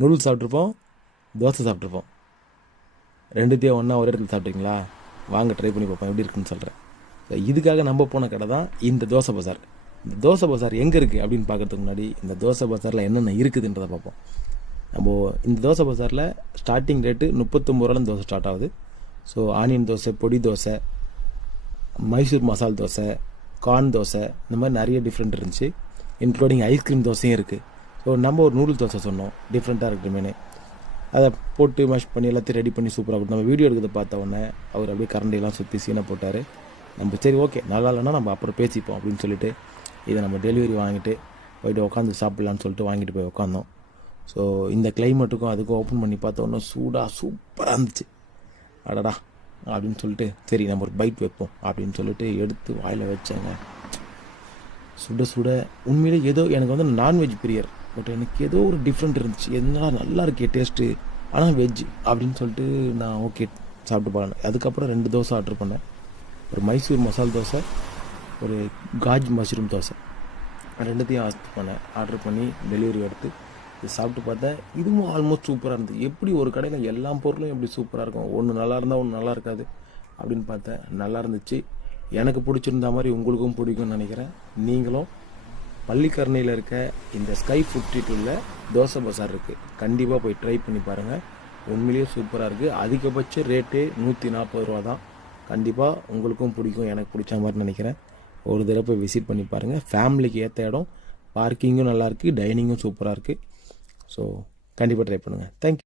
Noodles சாப்பிட்ருப்போம், dosa சாப்பிட்ருப்போம். ரெண்டுத்தையும் ஒன்றா ஒரே இடத்துல சாப்பிட்டீங்களா? வாங்க ட்ரை பண்ணி பார்ப்போம் எப்படி இருக்குன்னு சொல்கிறேன். இதுக்காக நம்ம போன கடை தான் இந்த தோசை பசார். இந்த தோசை பசார் எங்கே இருக்குது அப்படின்னு பார்க்குறதுக்கு முன்னாடி இந்த தோசை பசாரில் என்னென்ன இருக்குதுன்றதை பார்ப்போம். நம்ம இந்த தோசை பசாரில் ஸ்டார்டிங் ரேட்டு 39 ரூபாய்லேருந்து தோசை ஸ்டார்ட் ஆகுது. ஸோ ஆனியன் தோசை, பொடி தோசை, மைசூர் மசால் தோசை, கார்ன் தோசை, இந்த மாதிரி நிறைய டிஃப்ரெண்ட் இருந்துச்சு. இன்க்ளூடிங் ஐஸ்கிரீம் தோசையும் இருக்குது. ஸோ நம்ம ஒரு நூடுல்ஸ் தோசை சொன்னோம், டிஃப்ரெண்ட்டாக இருக்குமேனு. அதை போட்டு மேஷ் பண்ணி எல்லாத்தையும் ரெடி பண்ணி சூப்பராக இருக்கும். நம்ம வீடியோ எடுக்கிறத பார்த்த உடனே அவர் அப்படியே கரண்டியெல்லாம் சுற்றி சீனை போட்டார். நம்ம சரி ஓகே நல்லா இல்லைன்னா நம்ம அப்புறம் பேசிப்போம் அப்படின்னு சொல்லிட்டு இதை நம்ம டெலிவரி வாங்கிட்டு போய்ட்டு உட்காந்து சாப்பிட்லான்னு சொல்லிட்டு வாங்கிட்டு போய் உட்காந்தோம். ஸோ இந்த கிளைமேட்டுக்கும் அதுக்கும் ஓப்பன் பண்ணி பார்த்தோன்னா சூப்பராக இருந்துச்சு. அடடா அப்படின்னு சொல்லிட்டு சரி நம்ம ஒரு பைட் வைப்போம் அப்படின்னு சொல்லிட்டு எடுத்து வாயில் வச்சேங்க. சுட சுட உண்மையிலே ஏதோ எனக்கு வந்து நான்வெஜ் பிரியர், பட் எனக்கு ஏதோ ஒரு டிஃப்ரெண்ட் இருந்துச்சு. என்னடா நல்லா இருக்கே டேஸ்ட்டு, ஆனால் வெஜ் அப்படின்னு சொல்லிட்டு நான் ஓகே சாப்பிட்டு பார்க்கணும். அதுக்கப்புறம் 2 தோசை ஆர்டர் பண்ணேன். ஒரு மைசூர் மசால் தோசை, ஒரு காஜ் மஷ்ரூம் தோசை, ரெண்டுத்தையும் ஆர்டர் பண்ணி டெலிவரி எடுத்து இது சாப்பிட்டு பார்த்தேன். இதுவும் ஆல்மோஸ்ட் சூப்பராக இருந்தது. எப்படி ஒரு கடையில் எல்லா பொருளும் எப்படி சூப்பராக இருக்கும், ஒன்று நல்லா இருந்தால் ஒன்று நல்லா இருக்காது அப்படின்னு பார்த்தேன். நல்லா இருந்துச்சு. எனக்கு பிடிச்சிருந்த மாதிரி உங்களுக்கும் பிடிக்கும்னு நினைக்கிறேன். நீங்களும் பள்ளிக்கரணையில் இருக்க இந்த ஸ்கை ஃபுட் ஸ்ட்ரீட்டில் தோசை பசார் இருக்குது, கண்டிப்பாக போய் ட்ரை பண்ணி பாருங்கள். உண்மையிலேயே சூப்பராக இருக்குது. அதிகபட்ச ரேட்டே 140 ரூபா தான். கண்டிப்பாக உங்களுக்கும் பிடிக்கும், எனக்கு பிடிச்ச மாதிரி நினைக்கிறேன். ஒரு தடவை போய் விசிட் பண்ணி பாருங்கள். ஃபேமிலிக்கு ஏற்ற இடம், பார்க்கிங்கும் நல்லாயிருக்கு, டைனிங்கும் சூப்பராக இருக்குது. ஸோ கண்டிப்பாக ட்ரை பண்ணுங்கள். தேங்க்யூ.